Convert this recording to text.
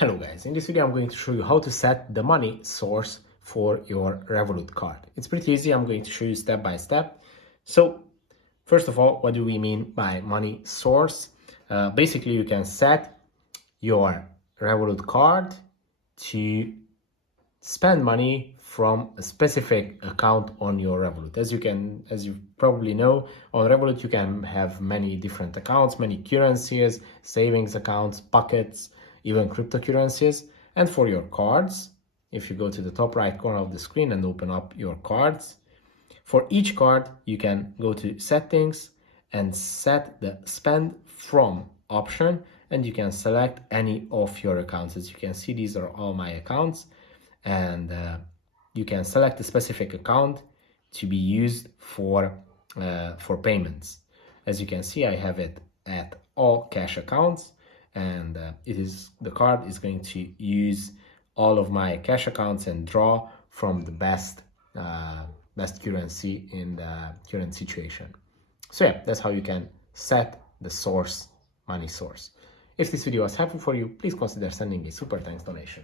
Hello guys, in this video I'm going to show you how to set the money source for your Revolut card. It's pretty easy. I'm going to show you step by step. So first of all, what do we mean by money source? Basically, you can set your Revolut card to spend money from a specific account on your Revolut. As you probably know, on Revolut you can have many different accounts, many currencies, savings accounts, pockets, even cryptocurrencies. And for your cards, if you go to the top right corner of the screen and open up your cards, for each card you can go to settings and set the spend from option, and you can select any of your accounts. As you can see, these are all my accounts, and you can select a specific account to be used for payments. As you can see, I have it at all cash accounts, and the card is going to use all of my cash accounts and draw from the best currency in the current situation. So yeah, that's how you can set the money source. If this video was helpful for you, please consider sending a super thanks donation.